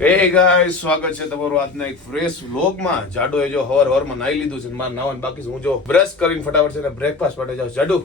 હે ગાઈસ સ્વાગત છે તમારું આજના એક ફ્રેશ વ્લોગમાં જાડુ એ જો હવાર હવારમાં નાઈ લીધું છે મારે નાવાનું બાકી છે. હું જો બ્રશ કરીને ફટાફટ છે ને બ્રેકફાસ્ટ માટે જાઉં. જાડુ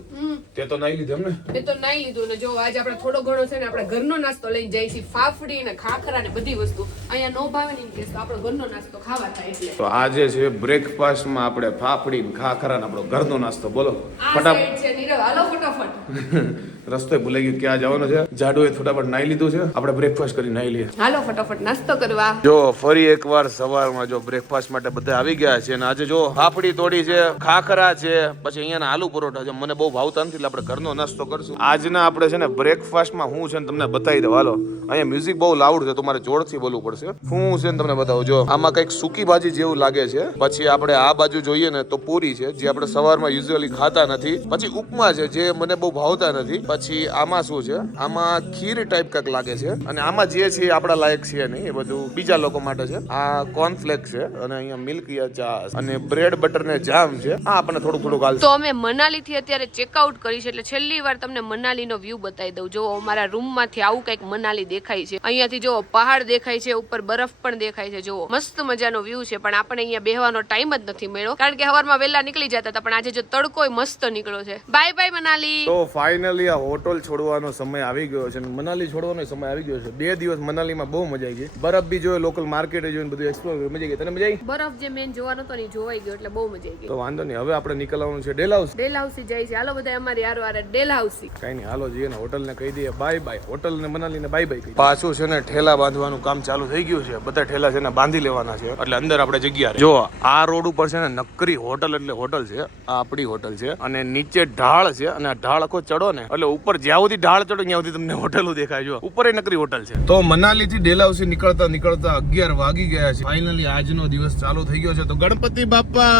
તે તો નાઈ લીધું એમ ને એ તો નાઈ લીધું. ને જો આજે આપણે થોડો ઘણો છે ને આપણે ઘરનો નાસ્તો લઈને જઈએ છીએ. ફાફડી ને ખાખરા ને બધી વસ્તુ. અહીંયા નો ભાવે ને કે આપણો ઘરનો નાસ્તો ખાવા થાય એટલે. તો આજે છે બ્રેકફાસ્ટમાં આપણે ફાફડી ને ખાખરા ને આપણો ઘરનો નાસ્તો. બોલો ફટાફટ છે નીરવ. હાલો ફટાફટ. રસ્તો ભૂલાઈ ગયું ક્યાં જવાનો છે? જાડુ એ ફટાફટ નાઈ લીધું છે. આપણે બ્રેકફાસ્ટ કરી નાઈ લઈએ. હાલો ફટાફટ નાસ્તો કરવા. જો ફરી એકવાર સવારમાં જો બ્રેકફાસ્ટ માટે બધા આવી ગયા છે અને આજે જો ફાફડી તોડી છે ખાખરા છે પછી અહીંયાના આલુ પરોઠા છે. મને બહુ ભાવતા નથી એટલે આપણે ઘરનો નાસ્તો કરશું. આજના આપણે છે ને બ્રેકફાસ્ટમાં હું છે ને તમને બતાવી દઉં. હાલો અહીંયા મ્યુઝિક બહુ લાઉડ છે તમારે જોરથી બોલવું પડશે. હું છે ને તમને બતાવું જો આમાં કંઈક સૂકી ભાજી જેવું લાગે છે. પછી આપણે આ બાજુ જોઈએ ને તો પૂરી છે જે આપણે સવારમાં યુઝ્યુઅલી ખાતા નથી. પછી ઉપમા છે જે મને બહુ ભાવતા નથી. પછી આમાં શું છે? આમાં ખીર ટાઈપ કંઈક લાગે છે. અને આમાં જે છે આપણા લાયક છે નહીં એ બધું બીજા લોકો માટે છે. આ કોર્નફ્લેક્સ છે અને અહીંયા મિલ્ક યા ચા અને બ્રેડ બટર ને જામ છે. આ આપણને થોડું થોડું હાલશે તો અમે મનાલી થી અત્યારે ચેકઆઉટ કરી છે એટલે છેલ્લી વાર તમને મનાલી નો વ્યૂ બતાવી દઉં. જો અમારા રૂમમાંથી આવું કંઈક મનાલી દેખાય છે. અહીંયાથી જો પહાડ દેખાય છે ઉપર બરફ પણ દેખાય છે. જો મસ્ત મજાનો વ્યૂ છે પણ આપણે અહીંયા બેહવાનો ટાઈમ જ નથી મળ્યો. કારણ કે સવારમાં વહેલા નીકળી જતા હતા પણ આજે જો તડકો મસ્ત નીકળ્યો છે. Bye bye Manali. તો ફાઇનલી આ હોટલ છોડવાનો સમય આવી ગયો છે મનાલી છોડવાનો સમય આવી ગયો છે. બે દિવસ મનાલીમાં બહુ મજા આવી ગઈ. બરફ બી જોયો લોકલ માર્કેટ જોઈને બધું એક્સપ્લોર કર્યું. મજા આવી ગઈ. તને મજા આવી? બરફ જે મેન જોવાનો તો નહીં જોવાઈ ગયો એટલે બહુ મજા આવી ગઈ. તો વાંધો નહીં. હવે આપણે નીકળવાનું છે ડેલ હાઉસ ડેલ હાઉસ જાય છે. હાલો બધા અમારી યાર વારે ડેલ હાઉસ કઈ નહીં. હાલો જઈએ ને હોટલ ને કહી દઈએ. બાય બાય હોટલ ને મનાલી ને બાય બાય પાછું છે ને ઠેલા બાંધવાનું કામ ચાલુ થઈ ગયું છે. બધા ઠેલા છે ને બાંધી લેવાના છે. એટલે અંદર આપણે જગ્યા. જો આ રોડ ઉપર છે ને નકરી હોટલ એટલે હોટલ છે. આ આપણી હોટલ છે. અને નીચે ઢાળ છે. અને આ ઢાળ આખો ચડો ને. એટલે ઉપર જ્યાં સુધી ઢાળ ચડો ત્યાં સુધી તમને હોટલો દેખાય જો. ઉપર એ નકરી હોટલ છે. તો મનાલી થી ડેલાઉસી નીકળતા નીકળતા અગિયાર વાગી ગયા છે. ફાઇનલી આજનો દિવસ ચાલુ થઈ ગયો છે. તો ગણપતિ બાપા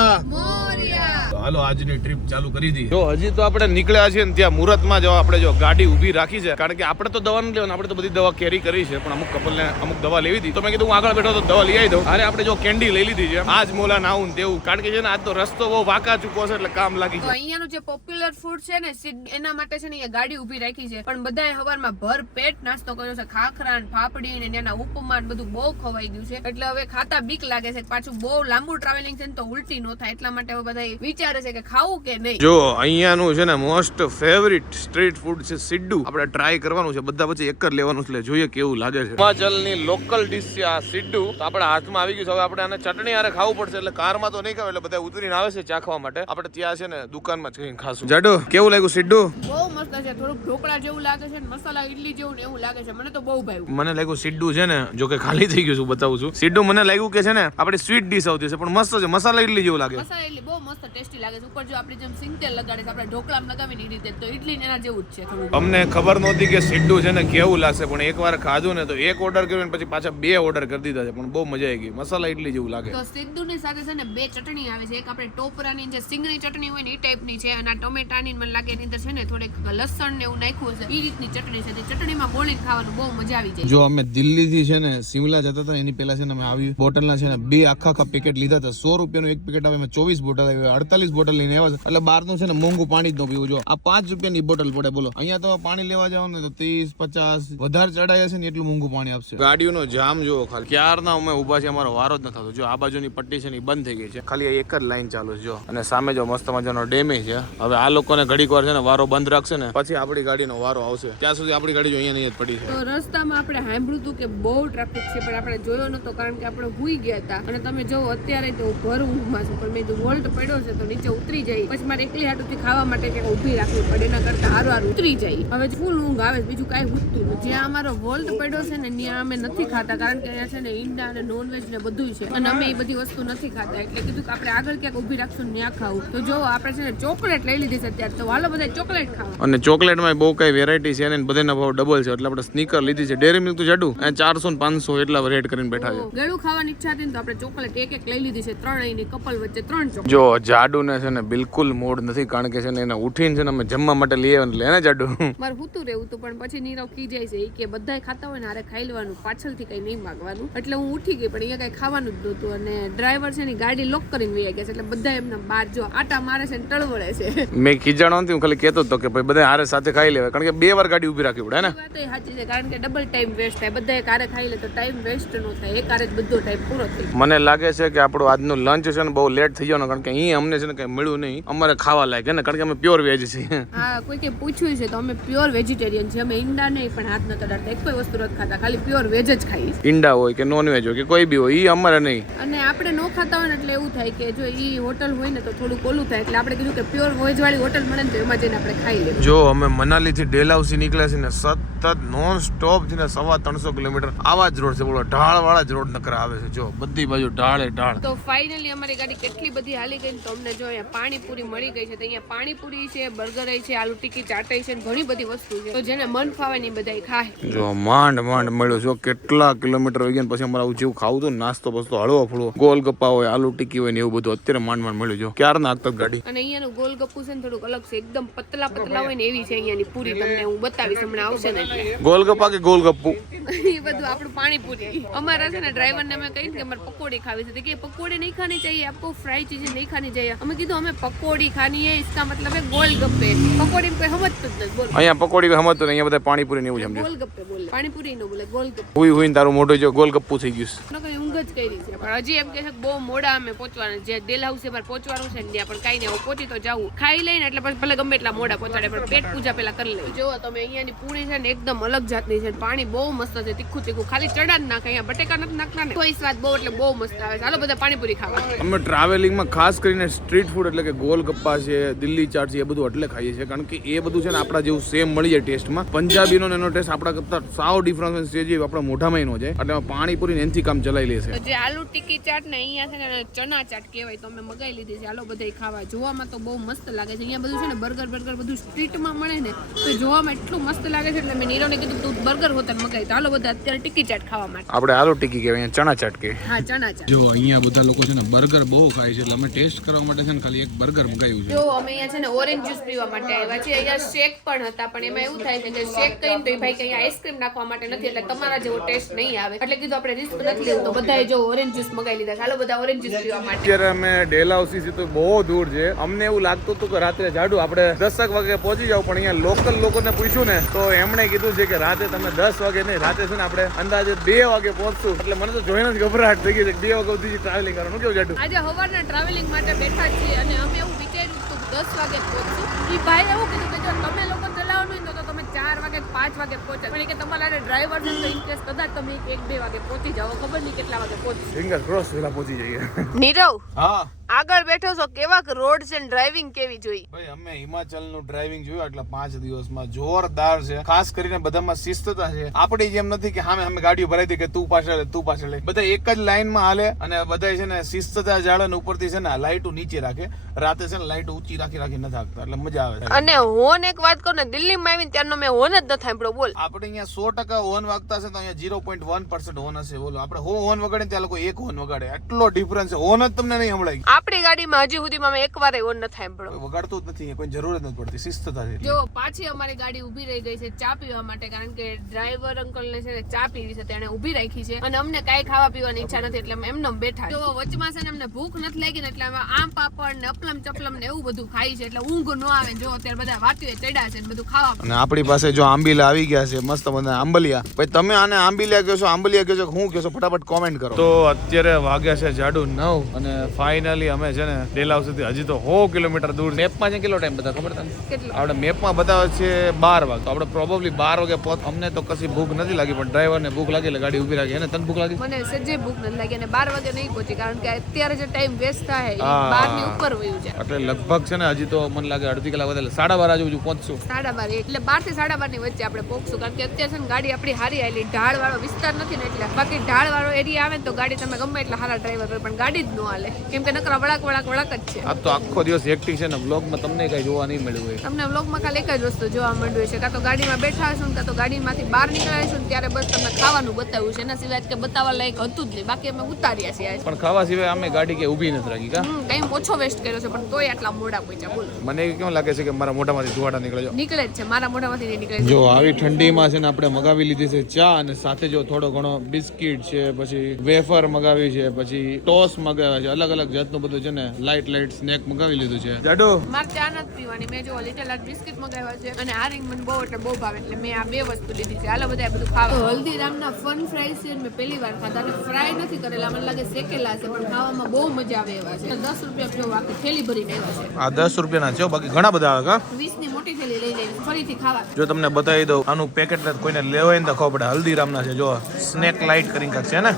હાલો આજની ટ્રીપ ચાલુ કરી દઈએ. જો હજી તો આપણે નીકળ્યા છીએ ને ત્યાં મુહૂર્તમાં જો આપણે જો ગાડી ઊભી રાખી છે. કારણ કે આપણે તો દવા નથી લેવાની આપણે તો બધી દવા કેરી કરી છે. પણ અમુક કપલને અમુક દવા લેવી હતી. તો મેં કીધું હું આગળ બેઠો તો દવા લઈ આવી દઉં. અરે આપણે જો કેન્ડી લઈ લીધી છે. આજ મોલા ના આવું ને તેવું. કારણ કે છે ને આજ તો રસ્તો બહુ વાંકા ચૂકો છે એટલે કામ લાગી છે અહીંયાનું જે પોપ્યુલર ફૂડ છે ને એના માટે છે ને અહીંયા ગાડી ઊભી રાખી છે. પણ બધાએ હવારમાં ભર પેટ નાસ્તો કર્યો છે. ખાખરા ને ફાફડી ને એના ઉપમા બધું બહુ ખવાઈ ગયું છે. એટલે હવે ખાતા બીક લાગે છે. પાછું બહુ લાંબુ ટ્રાવેલિંગ છે ને તો ઉલટી ન થાય. એટલા માટે હવે બધા વિચારે છે કે ખાવું કે નહીં. જો અહીંયાનું છે ને મોસ્ટ ફેવરિટ સ્ટ્રીટ ફૂડ છે સિડ્ડુ. આપણે ટ્રાય કરવાનું છે. બધા પછી એક જ લેવાનું છે. જોઈએ કેવું લાગે છે. હિમાચલની લોકલ ડિશ છે આ સિડ્ડુ. તો આપણા હાથમાં આવી ગયું છે. હવે આપણે આને ચટણી આરે ખાવું પડશે. એટલે કારમાં તો નહીં ખાવ એટલે બધા ઉતરીને આવે છે ચાખવા માટે. આપણે ત્યાં છે ને દુકાનમાં જઈને ખાશું. જાડુ કેવું લાગ્યું સિડ્ડુ? બહુ મસ્ત છે. થોડુંક ઢોકળા જેવું લાગે છે ને મસાલા ઇડલી જેવું ને એવું લાગે છે. મને તો બહુ ભાવ્યું. મને લાગ્યું સીડું છે ને જો કે ખાલી થઈ ગયું છું બતાવું છું. સીડું મને લાગ્યું કે છે ને આપણે સ્વીટ ડીશ આવતી છે પણ મસ્ત છે મસાલા ઇડલી જેવું લાગે. મસાલા ઇડલી બહુ મસ્ત ટેસ્ટી લાગે છે. ઉપર જો આપણે જેમ સિંગતેલ લગાડે છે આપણે ઢોકળામાં લગાવીને એ રીતે તો ઇડલી એના જેવું જ છે અમને ખબર નહોતી કે સીડું છે ને કેવું લાગશે પણ એકવાર ખાધું ને તો એક ઓર્ડર કર્યો ને પછી પાછા બે ઓર્ડર કરી દીધા છે પણ બહુ મજા આવી ગઈ. મસાલા ઇડલી જેવું લાગે. તો સિદ્ધુની સાથે છે ને બે ચટણી આવે છે. એક આપણે ટોપરાની જે સિંગની ચટણી હોય ને એ ટાઈપની છે અને આ ટમેટાની મને લાગે એની અંદર છે ને થોડીક લસણ ને એવું નાખ્યું છે એ રીતની ચટણી છે. તે ચટણીમાં બોળીને ખાવાનું બહુ મજા આવી જાય જો અમે દિલ્હી થી છે ને સિમલા જતા હતા એની પહેલા છે ને અમે આવી બોટલના છે ને બે આખા આખા પેકેટ લીધા હતા. સો રૂપિયાનું એક પેકેટ આવે એમાં ચોવીસ બોટલ આવી અડતાલીસ બોટલ લઈને આવ્યા એટલે બહારનું છે ને મોંઘું પાણી જ ન પીવું. જો આ પાંચ રૂપિયાની બોટલ પડે બોલો. અહીંયા તો પાણી લેવા જાવ ને તો ત્રીસ પચાસ વધારે ચડાય છે ને એટલું મોંઘું પાણી આપશે. ગાડીઓનો જામ જોવો ખાલી. ક્યારના અમે ઊભા છે અમારો વારો જ ન થતો. જો આ બાજુની પટ્ટી છે ને બંધ થઈ ગઈ છે. ખાલી એક જ લાઈન ચાલુ છે જો. અને સામે જો મસ્ત મજાનો ડેમેજ છે. હવે આ લોકોને ઘડીક વાર છે ને વારો બંધ રાખશે ને પછી આપણી ગાડીનો વારો આવશે. ત્યાં સુધી આપણી ગાડી જો અહીંયા નહીં જ પડી છે. તો રસ્તામાં આપણે સાંભળ્યું હતું કે બહુ ટ્રાફિક છે પણ આપણે જોયો નતો કારણ કે આપણે ભૂઈ ગયા હતા. અને તમે જો અત્યારે તો ભર ઊંઘમાં છું પણ મેં જો વોલ્ટ પડ્યો છે તો નીચે ઉતરી જાય. પછી મારે એકલી હાટુથી ખાવા માટે કે ઊભી રાખવી પડે એના કરતા હારું હારું ઉતરી જાય. હવે ફૂલ ઊંઘ આવે બીજું કાંઈ ઉઠતું જ્યાં અમારો વોલ્ટ પડ્યો છે ને ત્યાં અમે નથી ખાતા કારણ કે અહીંયા છે ને ઈંડા અને નોનવેજ ને બધું છે. અને અમે એ બધી વસ્તુ નથી ખાતા એટલે કીધું કે આપણે આગળ ક્યાંક ઊભી રાખશું ત્યાં ખાવું. તો જો આપણે છે ને ચોકલેટ લઈ લીધી છે અત્યારે તો હાલો બધા ચોકલેટ ખાવા. અને ચોકલેટમાં બહુ કઈ વેરાયટી છે ને બધાના ભાવ ડબલ છે. એટલે આપણે સ્નીકર લીધી છે. ડેરી મિલ્ક તો જાડું. અને ચારસો ને પાંચસો એટલા રેટ કરીને બેઠા છે. ગળું ખાવાની ઈચ્છા હતી તો આપણે ચોકલેટ એક એક લઈ લીધી છે. ત્રણ અહીંની કપલ વચ્ચે ત્રણ ચોકલેટ. જો જાડુ ને છે ને બિલકુલ મૂડ નથી કારણ કે છે ને એને ઉઠીને છે ને અમે જમવા માટે લઈએ એટલે એને જાડુ. મારે હુતું રહેવું હતું પણ પછી નીરવ કી જાય છે. એ કે બધાય ખાતા હોય ને હારે ખાઈ લેવાનું પાછળથી કઈ નહીં માગવાનું. એટલે હું ઉઠી ગઈ પણ અહીંયા કઈ ખાવાનું જ નહોતું. અને ડ્રાઈવર છે ને ગાડી લોક કરીને વહી ગયા છે. એટલે બધા એમના બાર જો આટા મારે છે ને ટળવળે છે. મેં ખીજાણો હું ખાલી કહેતો હતો કે ભાઈ બધા હારે હારે સાથે ખાઈ લેવાય. કારણ કે બે વાર ગાડી ઊભી રાખવી પડે હે ને? સાચી છે કારણ કે ડબલ ટાઈમ વેસ્ટ થાય. બધા કારે ખાઈ લે તો ટાઈમ વેસ્ટ ન થાય. એક કારે જ બધો ટાઈમ પૂરો થઈ મને લાગે છે કે આપણું આજનો લંચ છે ને બહુ લેટ થઈ જવાનું કારણ કે અહીં અમને છે ને કંઈ મળ્યું નહીં. અમારે ખાવા લાયક ને? કારણ કે અમે પ્યોર વેજ છીએ. હા કોઈ કે પૂછ્યું છે તો અમે પ્યોર વેજીટેરિયન છીએ. અમે ઈંડા નહીં પણ હાથ નતો ડરતા એક કોઈ વસ્તુ નથી ખાતા. ખાલી પ્યોર વેજ જ ખાઈએ. ઈંડા હોય કે નોન વેજ હોય કે કોઈ બી હોય એ અમારે નહીં. અને આપણે ન ખાતા હોય ને એટલે એવું થાય કે જો એ હોટલ હોય ને તો થોડું ઓલું થાય. એટલે આપણે કીધું કે પ્યોર વેજ વાળી હોટલ મળે ને તો એમાં જઈને આપણે ખાઈ લઈએ. જો અમે મનાલીથી ડેલાઉસી નીકળ્યા છે ને સતત નોન સ્ટોપ છે ને સવા ત્રણસો કિલોમીટર આવા જ રોડ છે. બોલો ઢાળ વાળા જ રોડ નકરા આવે છે. જો બધી બાજુ ઢાળે ઢાળ. તો ફાઇનલી અમારી ગાડી કેટલી બધી હાલી ગઈ ને તો અમને જો અહીંયા પાણીપુરી મળી ગઈ છે. તો અહીંયા પાણીપુરી છે બર્ગર છે આલુ ટીકી ચાટઈ છે ઘણી બધી વસ્તુ છે. તો જેને મન ફાવે ને બધા ખાય. જો માંડ માંડ મળ્યો જો કેટલા કિલોમીટર વહી ગયા પછી અમારે આવું જેવું ખાવું હતું નાસ્તો બસ્તો હળવો ફળવો. ગોલગપ્પા હોય આલુ ટીકી હોય ને એવું બધું અત્યારે માંડ માંડ મળ્યું જો ક્યારે નાખતા ગાડી? અને અહીંયાનું ગોલગપ્પુ છે ને થોડુંક અલગ છે. એકદમ પતલા પતલા હોય ને એવી છે અહીંયાની પૂરી તમને હું બતાવીશ હમણાં આવશે ને ગોલગપ્પા કે ગોલગપ્પુ? એ બધું આપણું પાણીપુરી અમારા છે ને ડ્રાઈવર ને અમે કહ્યું કે અમારે પકોડી ખાવી છે તો કે પકોડી નહીં ખાની चाहिए आपको फ्राई चीजें नहीं खानी चाहिए અમે કીધું અમે પકોડી ખાની है इसका मतलब है गोलगप्पे પકોડી કોઈ સમજતું જ નથી બોલો અહીંયા પકોડી કોઈ સમજતું નહીં અહીંયા બધા પાણીપુરી ને એવું સમજે ગોલગપ્પે બોલે પાણીપુરી નો બોલે ગોલગપ્પે હુઈ હુઈને તારું મોઢું જો ગોલગપ્પુ થઈ ગયું છે. નો કઈ ઊંઘ જ કરી છે પણ હજી એમ કે છે કે બહુ મોડા અમે પહોંચવાના છે. જે ડેલ હાઉસ અમારે પહોંચવાનું છે ને ત્યાં પણ કાંઈ નહીં હવે પહોંચી તો જાવું ખાઈ લઈને એટલે પછી ભલે ગમે એટલા મોડા પહોંચાડે પણ પેટ પૂજા પેલા કરી લઈએ જો તમે અહીંયાની પૂરી છે ને એકદમ અલગ જાતની છે પાણી બહુ મસ્ત છે તીખું તીખું. ખાલી ચડા જ નાખે અહીંયા બટેકા નથી નાખતા ને કોઈ સ્વાદ બહુ એટલે બહુ મસ્ત આવે ચાલો બધા પાણીપુરી ખાવા. અમે ટ્રાવેલિંગમાં ખાસ કરીને સ્ટ્રીટ ફૂડ એટલે કે ગોલગપ્પા છે દિલ્હી ચાટ છે એ બધું એટલે ખાઈએ છીએ. કારણ કે એ બધું છે ને આપણા જેવું સેમ મળી જાય ટેસ્ટમાં પંજાબીનો એનો ટેસ્ટ આપણા કરતાં સાવ ડિફરન્સ છે જે આપણા મોઢામાં એનો છે એટલે પાણીપુરી ને એનથી કામ ચલાવી લેશે જે આલુ ટીકી ચાટ ને અહીંયા છે ને ચણા ચાટ કહેવાય તો અમે મગાઈ લીધી છે. આલો બધા ખાવા. જોવામાં તો બહુ મસ્ત લાગે છે. અહીંયા બધું છે ને બર્ગર બર્ગર બધું સ્ટ્રીટમાં મળે ને તો જોવામાં એટલું મસ્ત લાગે છે એટલે મેં નીરવને કીધું તું બર્ગર હોતા મગાવી તો હાલો બધા અત્યારે ટિક્કી ચાટ ખાવા માટે. આપણે આલુ ટિક્કી કહેવાય અહીંયા ચણા ચાટ કે હા ચણા ચાટ. જો અહીંયા બધા લોકો છે ને બર્ગર બહુ ખાય છે એટલે અમે ટેસ્ટ કરવા માટે છે ને ખાલી એક બર્ગર મંગાવ્યું છે. જો અમે અહીંયા છે ને ઓરેન્જ જ્યુસ પીવા માટે આવ્યા છે અહીંયા શેક પણ હતા પણ એમાં એવું થાય છે કે શેક કહીને તો એ ભાઈ કે અહીંયા આઈસ્ક્રીમ નાખવા માટે નથી એટલે તમારા જેવો ટેસ્ટ નહીં આવે. એટલે કીધું આપણે રિસ્ક નથી લેવું તો બધાએ જો ઓરેન્જ જ્યુસ મંગાવી લીધા ચાલો બધા ઓરેન્જ જ્યુસ પીવા માટે. અત્યારે અમે ડેલાઉસી તો બહુ દૂર છે. અમને એવું લાગતું હતું કે રાત્રે જાડું આપણે દસક વાગે પહોંચી જાવ પણ અહીંયા લોકલ લોકોને પૂછ્યું ને તો એમણે કીધું છે કે રાતે તમે દસ વાગે નહીં રાતે છે ને આપણે અંદાજે બે વાગે પહોંચશું. એટલે મને તો જોઈને જ ગભરાટ થઈ ગઈ છે બે વાગે સુધી ટ્રાવેલિંગ કરવાનું. કેવું જાડું? આજે સવારના ટ્રાવેલિંગ માટે બેઠા છીએ અને અમે એવું વિચાર્યું હતું કે દસ વાગે પહોંચશું. એ ભાઈ એવું કીધું કે જો તમે લોકો ચલાવવાનું હોય ને તો તમે ચાર વાગે પાંચ વાગે પહોંચે. પણ કે તમારા ડ્રાઈવર છે તો ઇન્ટરેસ્ટ કદાચ તમે એક બે વાગે પહોંચી જાઓ. ખબર નહીં કેટલા વાગે પહોંચી ફિંગર ક્રોસ પેલા પહોંચી જઈએ. નીરવ હા. આગળ બેઠો છો કેવા રોડ છે ડ્રાઇવિંગ કેવી જોઈ? ભાઈ અમે હિમાચલનું ડ્રાઇવિંગ જોયું એટલે પાંચ દિવસમાં. જોરદાર છે. ખાસ કરીને બધામાં શિસ્તતા છે. આપણી જેમ નથી કે સામે અમે ગાડીઓ ભરાઈ હતી કે તું પાછળ તું પાછળ લે. બધા એક જ લાઈનમાં હાલે અને બધા છે ને શિસ્તતા જાળે ને ઉપરથી છે ને લાઇટો નીચે રાખે. રાતે છે ને લાઈટો ઊંચી રાખી રાખી નથી હાંકતા એટલે મજા આવે. અને હોન એક વાત કહું ને દિલ્હીમાં આવીને ત્યારનો મેં હોન જ ન સાંભળ્યો બોલ. આપણે અહીંયા સો ટકા હોન વાગતા છે તો અહીંયા ઝીરો પોઈન્ટ વન પર્સન્ટ હોન હશે બોલો. આપણે હો હોન વગાડે ત્યાં લોકો એક હોન વગાડે. એટલો ડિફરન્સ છે. હોર્ન જ તમને નહીં સંભળાય. આપણી ગાડીમાં હજી સુધીમાં અમે એકવાર એવો ન સાંભળ્યો કોઈ વગાડતું જ નથી કોઈ જરૂર જ નથી પડતી શિસ્તતા છે જો પાછી અમારી ગાડી ઊભી રહી ગઈ છે ચા પીવા માટે કારણ કે ડ્રાઈવર અંકલ ને છે ને ચા પીવી છે તેણે ઊભી રાખી છે અને અમને કાંઈ ખાવા પીવાની ઈચ્છા નથી એટલે અમે એમને બેઠા જો વચમાં છે ને અમને ભૂખ નથી લાગી ને એટલે અમે આમ પાપડ ને અપલમ ચપલમ ને એવું બધું ખાઈ છે એટલે ઊંઘ ન આવે જો અત્યારે બધા વાતીઓ ચડ્યા છે ને બધું ખાવા અને આપણી પાસે જો આંબીલા આવી ગયા છે મસ્ત બધા આંબલિયા. ભાઈ તમે આને આંબીલિયા કહો છો આંબલિયા કહો છો હું કહો છો ફટાફટ કોમેન્ટ કરો. તો અત્યારે વાગ્યા છે જાડુ નવ અને ફાઇનલી અમે છે ને ડેલાવ સુધી હજી તો સો કિલોમીટર દૂર મેપમાં છે કેટલો ટાઈમ બધા ખબર તમને? આપણે મેપમાં બતાવે છે બાર વાગે. તો આપણે પ્રોબેબલી બાર વાગે પહોંચ અમને તો કશી ભૂખ નથી લાગી પણ ડ્રાઈવરને ભૂખ લાગી એટલે ગાડી ઊભી રાખી. એને તને ભૂખ લાગી? મને સજ્જે ભૂખ નથી લાગી અને બાર વાગે નહીં પહોંચી કારણ કે અત્યારે જે ટાઈમ વેસ્ટ થાય એ હા. બારની ઉપર વયું છે. એટલે લગભગ છે ને હજી તો મને લાગે અડધી કલાક વધારે. સાડા બાર આજુ પહોંચશું. સાડા બાર એટલે બારથી સાડા બારની વચ્ચે આપણે પહોંચશું કારણ કે અત્યારે છે ને ગાડી આપણી હારી આવેલી ઢાળ વાળો વિસ્તાર નથી ને એટલે. બાકી ઢાળ વાળો એરિયા આવે ને તો ગાડી તમે ગમે એટલા સારા ડ્રાઈવર પણ ગાડી જ ન હાલે. કેમ કે નકરા વળાક વળાક વળાક જ છે. આ તો આખો દિવસ એક્ટિવ છે ને બ્લોગમાં તમને કઈ જોવા નહીં મળ્યું હોય. તમને વ્લોગમાં ખાલી એક જ વસ્તુ જોવા મળ્યું છે કાં તો ગાડીમાં બેઠા હશું કાં તો ગાડીમાંથી બહાર નીકળ્યા હશું ને ત્યારે બસ તમને ખાવાનું બતાવ્યું છે. એના સિવાય કે બતાવવા લાયક હતું જ નહીં. બાકી અમે ઉતાર્યા છીએ પણ ખાવા સિવાય અમે ગાડી કે ઊભી નથી રાખી કા? હમ ટાઈમ ઓછો વેસ્ટ કર્યો છે પણ તોય આટલા મોડા પહોંચ્યા બોલો. મને કેવું લાગે છે કે મારા મોઢામાંથી ધુવાડા નીકળે છે? નીકળે જ છે મારા મોઢામાંથી નીકળે. જો આવી ઠંડીમાં છે ને આપણે મગાવી લીધી છે ચા અને સાથે જો થોડો ઘણો બિસ્કિટ છે પછી વેફર મગાવી છે પછી ટોસ મગાવ્યા છે અલગ અલગ જાતનું બધું છે ને લાઇટ લાઇટ સ્નેક મગાવી લીધું છે. જાડો? મારે ચા નથી પીવાની મેં જો લિટલ આર્ટ બિસ્કિટ મંગાવ્યા છે અને આ રિંગ મને બહુ એટલે બહુ ભાવે એટલે મેં આ બે વસ્તુ લીધી છે. હાલો બધા બધું ખાવા. હલ્દીરામના ફન ફ્રાઈઝ છે મેં પહેલી વાર ખાધા. અને ફ્રાય નથી કરેલા મને લાગે શેકેલા છે પણ ખાવામાં બહુ મજા આવે એવા છે. દસ રૂપિયા જો આખી થેલી ભરીને આવ્યા છે. આ દસ રૂપિયાના છે બાકી ઘણા બધા આવે કા? વીસની મોટી થેલી લઈ લઈ ફરીથી ખાવા. જો તમને બતાવી દઉં આનું પેકેટ કોઈને લેવાય ને તો ખબર પડે હલ્દીરામના છે. જો સ્નેક લાઇટ કરીને છે ને?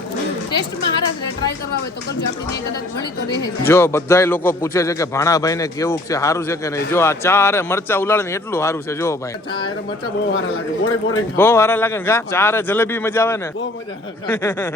ટેસ્ટમાં હોય તો કરજો. આપણી નહીં કદાચ મળી તો રહે જો. બધાય લોકો પૂછે છે કે ભાણાભાઈ ને કેવું છે સારું છે કે નહીં? જો આ ચા અરે મરચા ઉલાળે ને એટલું સારું છે જો ભાઈ. બહુ સારા લાગે. ને કા? ચા અરે જલેબી મજા આવે ને?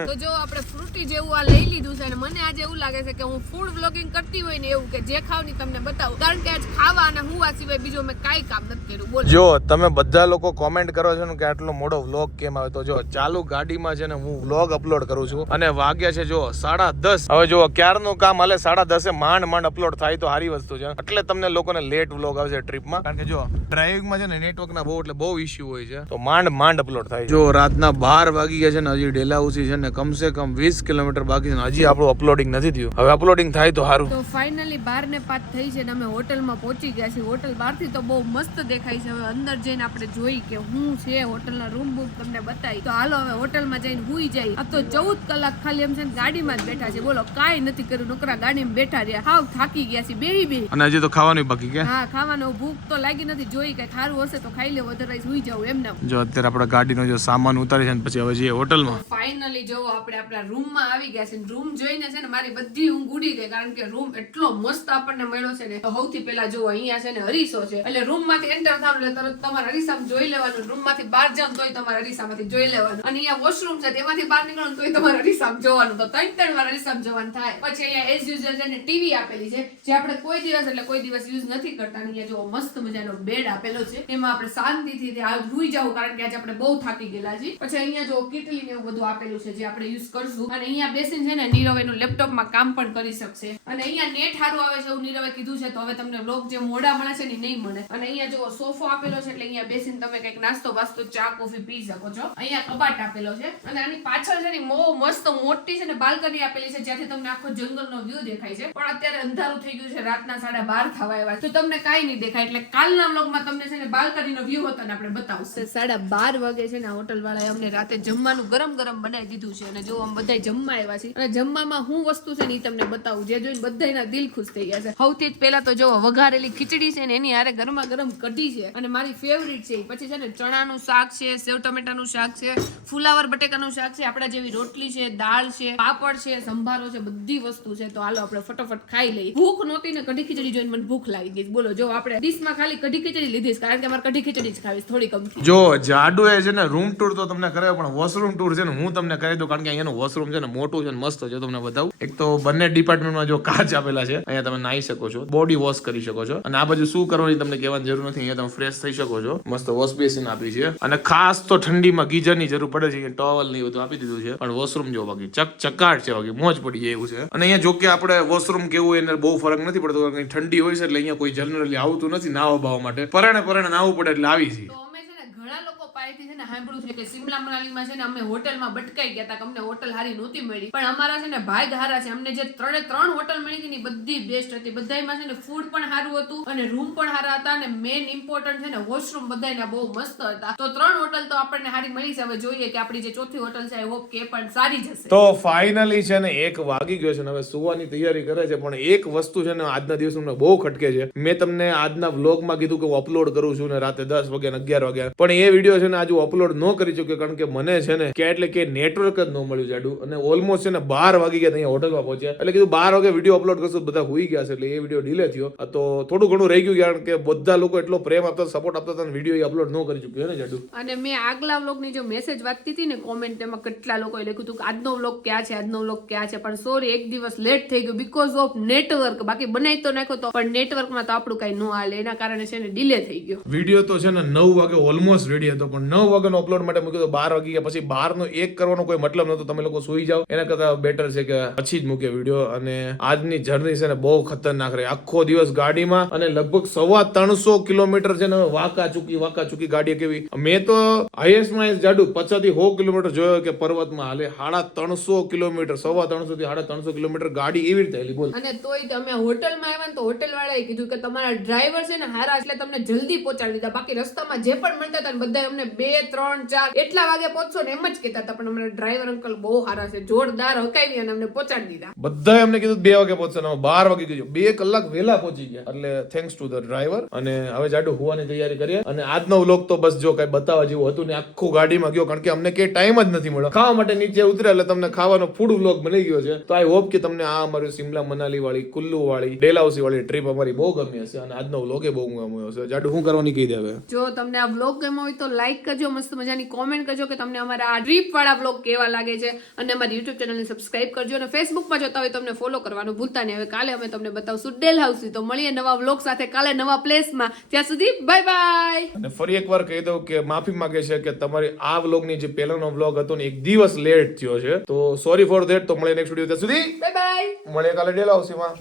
તો જો આપણે ફ્રૂટી જેવું આ લઈ લીધું છે અને મને આજે એવું લાગે છે કે હું ફૂડ બ્લોગિંગ કરતી હોય ને એવું કે જે ખાવની તમને બતાવું. કારણ કે આજ ખાવા અને હું આ સિવાય બીજું મેં કાંઈ કામ નથી કર્યું. બોલો. જો તમે બધા લોકો કોમેન્ટ કરો છો ને કે આટલો મોટો વ્લોગ કેમ આવે? તો જો ચાલુ ગાડીમાં છે ને હું વ્લોગ અપલોડ કરું છું. અને વાગ્યા છે જો સાડા દસ. હવે જો ક્યારનું કામ હાલે? સાડા દસે માંડ માંડ અપલોડ થાય તો સારી વસ્તુ છે. એટલે તમને લોકોને લેટ વ્લોગ આવશે ટ્રીપ ટ્રીપમાં કારણ કે જો ડ્રાઇવિંગમાં છે ને નેટવર્ક ના બહુ એટલે બહુ ઇશ્યુ હોય છે. તો માંડ માંડ અપલોડ થાય જો રાતના બાર વાગી ગયા છે ને હજી ડેલાઉસી છે ને કમસે કમ વીસ કિલોમીટર બાકી છે હજી આપણું અપલોડિંગ નથી થયું. હવે અપલોડિંગ થાય તો સારું. તો ફાઇનલી બાર ને પાંચ થઈ છે ને અમે હોટલમાં પહોંચી ગયા છીએ. હોટલ બહારથી તો બહુ મસ્ત દેખાય છે. હવે અંદર જઈને આપણે જોઈ કે હું છે હોટલના રૂમ બુક તમને બતાવી તો હાલો, હવે હોટલમાં જઈને હુઈ જાય. આ તો ચૌદ કલાક ખાલી એમ છે ને ગાડીમાં જ બેઠા છે. બોલો કાંઈ નથી કર્યું. નોકરા ગાડીમાં બેઠા રહ્યા. હાવ થાકી ગયા છે બેહી બેહી. અને હજી તો ખાવાનું બાકી કે? હા ખાવાનો ભૂખ તો લાગી નથી. જોઈ કે ખારું હશે તો ખાઈ લે અધરવાઇઝ સુઈ જાવ એમને જો અત્યારે આપણે ગાડીનો જો સામાન ઉતારી છે ને પછી હવે જઈએ હોટલમાં. ફાઇનલી જો આપણે આપણા રૂમમાં આવી ગયા છે રૂમ જોઈને છે ને મારી બધી ઊંઘ ઉડી ગઈ કારણ કે રૂમ એટલો મસ્ત આપણને મળ્યો છે ને. સૌથી પહેલા જો અહીંયા છે ને હરીસો છે. એટલે રૂમમાંથી એન્ટર થાવ એટલે તરત તમારે હરીસામ જોઈ લેવાનું. રૂમમાંથી બહાર જાવ તોય તમારે હરીસામાંથી જોઈ લેવાનું. અને અહીંયા વોશરૂમ છે તેમાંથી બહાર નીકળો તોય તમારે હરીસામ જોવાનું. તો ત્રણ ત્રણ વાર જવાનું થાય. પછી અહીંયા એઝ યુઝર છે ટીવી આપેલી છે, જે આપણે કોઈ દિવસ એટલે કોઈ દિવસ યુઝ નથી કરતા. અને અહીંયા જો મસ્ત મજાનો બેડ આપેલો છે. એમાં આપણે શાંતિથી ત્યાં રૂઈ જવું કારણ કે આજે આપણે બહુ થાકી ગયેલા છીએ. પછી અહીંયા જો કેટલી ને એવું બધું આપેલું છે, જે આપણે યુઝ કરશું. અને અહીંયા બેસીને છે ને નીરવ એનું લેપટોપમાં કામ પણ કરી શકશે. અને અહીંયા નેટ સારું આવે છે એવું નીરવે કીધું છે, તો હવે તમને બ્લોગ જે મોડા મળે છે ને નહીં મળે. અને અહીંયા જો સોફો આપેલો છે, એટલે અહીંયા બેસીને તમે કંઈક નાસ્તો વાસ્તો ચા, કોફી પી શકો છો. અહીંયા કબાટ આપેલો છે. અને આની પાછળ છે ને બહુ મસ્ત મોટી છે ને બાલ્કની આપેલી છે, જ્યાંથી તમને આખો જંગલનો વ્યૂ દેખાય છે. પણ અત્યારે અંધારું થઈ ગયું છે, રાતના સાડા બાર થવા આવ્યા તો તમને કાંઈ નહીં દેખાય, એટલે કાલના વ્લોગમાં તમને છે ને બાલ્કનીનો વ્યૂ હતો ને આપણે બતાવશું સાડા બાર વાગે છે ને હોટલ વાળાએ અમને રાતે જમવાનું ગરમ ગરમ બનાવી દીધું છે અને જો આમ બધા જમવા આવ્યા છે. અને જમવામાં હું વસ્તુ છે ને એ તમને બતાવું, જે જોઈને બધાના દિલ ખુશ થઈ ગયા છે. સૌથી જ પહેલા તો જો વઘારેલી ખીચડી છે ને એની હારે ગરમા ગરમ કઢી છે. અને મારી ફેવરિટ છે પછી છે ને ચણાનું શાક છે, સેવ ટમેટાનું શાક છે, ફુલાવર બટેકાનું શાક છે, આપણા જેવી રોટલી છે, દાળ છે, પાપડ છે સંભારો છે, બધી વસ્તુ છે, તો હાલો આપણે ફટોફટ ખાઈ લઈએ. ભૂખ નહોતી ને કઢી ખીચડી જોઈને મને ભૂખ લાગી ગઈ બોલો, જો આપણે ડીશમાં ખાલી કઢી ખીચડી લીધી કારણ કે અમારે કઢી ખીચડી જ ખાવી થોડી કમ જો જાડુ એ છે ને રૂમ ટૂર તો તમને કરાવ્યો, પણ વોશરૂમ ટૂર છે ને હું તમને કરી દઉં, કારણ કે અહીંયાનું વોશરૂમ છે ને મોટું છે ને મસ્ત છે તમને બતાવું. એક તો બંને ડિપાર્ટમેન્ટમાં જો કાચ આપેલા છે, અહીંયા તમે નાહી શકો છો બોડી વોશ કરી શકો છો. અને આ બાજુ શું કરવાની તમને કહેવાની જરૂર નથી, અહીંયા તમે ફ્રેશ થઈ શકો છો. મસ્ત વોશ બેસિન આપી છે. અને ખાસ તો ઠંડીમાં ગીઝરની જરૂર પડે છે ટોવલ ને બધું આપી દીધું છે. પણ વોશરૂમ જો બાકી, ચક ચકાટ છે બાકી મોજ પડી જાય એવું છે. અને અહીંયા જો કે આપણે વોશરૂમ કેવું એને બહુ ફરક નથી પડતો ઠંડી હોય છે એટલે અહીંયા કોઈ જનરલી આવતું નથી નાવા બાવા માટે. પરણે પરણે નાવું પડે એટલે આવી છે તો અમે છે ને ઘણા લોકો પાસેથી છે ને સાંભળ્યું છે કે સિમલા મનાલીમાં છે ને અમે હોટલમાં બટકાઈ ગયા હતા અમને હોટલ હારી નહોતી મળી. પણ અમારા છે ને ભાઈ હારા છે, અમને જે ત્રણે ત્રણ હોટલ મળી હતી ને બધી બેસ્ટ હતી. બધાયમાં છે ને ફૂડ પણ સારું હતું અને રૂમ પણ સારા હતા અને મેઇન ઇમ્પોર્ટન્ટ છે ને વોશરૂમ બધાયના બહુ મસ્ત હતા. તો ત્રણ હોટલ તો આપણને સારી મળી છે. હવે જોઈએ કે આપણી જે ચોથી હોટલ છે આઈ હોપ કે પણ સારી જશે તો ફાઇનલી છે ને એક વાગી ગયો છે ને હવે સુવાની તૈયારી કરે છે, પણ એક વસ્તુ છે ને આજના દિવસ મને બહુ ખટકે છે. મેં તમને આજના વ્લોગમાં કીધું કે હું અપલોડ કરું છું ને રાતે દસ વાગ્યા અગિયાર વાગ્યા. પણ એ વીડિયો છે ને આજે હું અપલોડ ન કરી ચૂક્યો કારણ કે મને છે ને કે એટલે કે નેટવર્ક જ ન મળ્યું જાડું. અને ઓલમોસ્ટ છે ને બાર વાગી ગયા અહીંયા હોટલમાં પહોંચ્યા. એટલે કીધું બાર વાગે વીડિયો અપલોડ કરશું બધા હુઈ ગયા છે એટલે એ વીડિયો ડીલે થયો. તો થોડું ઘણું રહી ગયું કારણ કે બધા લોકો એટલો પ્રેમ આપતા સપોર્ટ આપતા હતા વીડિયો અપલોડ ન કરી ચૂક્યો ને જાડું? અને મેં આગલા વ્લોગની જો મેસેજ વાંચતી હતી ને કોમેન્ટ એમાં કેટલા લોકોએ લખ્યું હતું કે આજનો વ્લોગ ક્યાં છે આજનો વ્લોગ ક્યાં છે પણ સોરી એક દિવસ લેટ થઈ ગયું બીકોઝ ઓફ નેટવર્ક બાકી બનાવી તો નાખ્યો તો પણ નેટવર્કમાં તો આપણું કઈ ન હાલે. એના કારણે છે ને ડિલે થઈ ગયો. વીડિયો તો છે ને નવ વાગે ઓલમોસ્ટ રેડી હતો પણ નવ વાગ્યાનો અપલોડ માટે મૂક્યો તો બાર વાગી ગયા પછી બાર નો એક કરવાનો કોઈ મતલબ નતો તમે લોકો સુઈ જાઓ. એના કરતા બેટર છે કે પછી જ મૂકે વીડિયો અને આજની જર્ની છે ને બહુ ખતરનાક રહી. આખો દિવસ ગાડીમાં અને લગભગ સવા ત્રણસો કિલોમીટર છે ને વાકા ચૂકી વાકા ચૂકી ગાડી કેવી. મેં તો હાઈએસ્ટમાં જાડુ પચાસથી સો કિલોમીટર જોયો કે પર્વતમાં હાલે. સાડા ત્રણસો કિલોમીટર, સવા ત્રણસો થી સાડા ત્રણસો કિલોમીટર ગાડી એવી રીતે હેલી. બોલ. અને તોય તમે હોટલમાં આવ્યા તો હોટલ વાળાએ કીધું કે તમારા ડ્રાઈવર છે ને હારા એટલે તમને જલ્દી પહોંચાડી દીધા. બાકી રસ્તામાં જે પણ મળતા હતા બધા અમને બે ત્રણ ચાર એટલા વાગે પહોંચશો ને એમ જ કહેતા હતા પણ અમને ડ્રાઈવર અંકલ બહુ સારા છે જોરદાર હકાવી અને અમને પહોંચાડી દીધા. બધાએ અમને કીધું બે વાગે પહોંચશે ને બાર વાગે ગયો. બે કલાક વહેલા પહોંચી ગયા. એટલે થેન્ક્સ ટુ ધ ડ્રાઈવર અને હવે જાડુ હોવાની તૈયારી કરીએ. અને આજનો વ્લોગ તો બસ જો કઈ બતાવવા જેવું હતું ને આખું ગાડીમાં ગયો કારણ કે અમને કે ટાઈમ જ નથી મળ્યો. ખાવા માટે નીચે ઉતર્યા એટલે તમને ખાવાનો ફૂડ વ્લોગ બની ગયો છે. તો આઈ હોપ કે તમને આ અમારી સિમલા મનાલી વાળી કુલ્લુ વાળી ડેલાઉસી વાળી ટ્રીપ અમારી બહુ ગમી હશે. અને આજનો વ્લોગ એ બહુ ગમ્યો હશે. જાડુ શું કરવાની કહી દે હવે? જો તમને આ વ્લોગ ગમ્યો હોય તો લાઈક કરજો મસ્ત મજાની કોમેન્ટ કરજો કે તમને અમારા આ ટ્રીપવાળા વાળા વ્લોગ કેવા લાગે છે. અને અમારી યુટ્યુબ ચેનલને સબસ્ક્રાઇબ કરજો અને ફેસબુકમાં જોતા હોય તમને ફોલો કરવાનું ભૂલતા નહીં. હવે કાલે અમે તમને બતાવશું ડેલ હાઉસ તો મળીએ નવા બ્લોગ સાથે કાલે નવા પ્લેસમાં ત્યાં સુધી બાય બાય અને ફરી એકવાર કહી દઉં કે માફી માંગે છે કે તમારી આ વ્લોગની જે પહેલાનો વ્લોગ હતો ને એક દિવસ લેટ થયો છે. તો સોરી ફોર ધેટ તો મળીએ નેક્સ્ટ વીડિયો ત્યાં સુધી બાય બાય મળીએ કાલે ડેલાઉસીમાં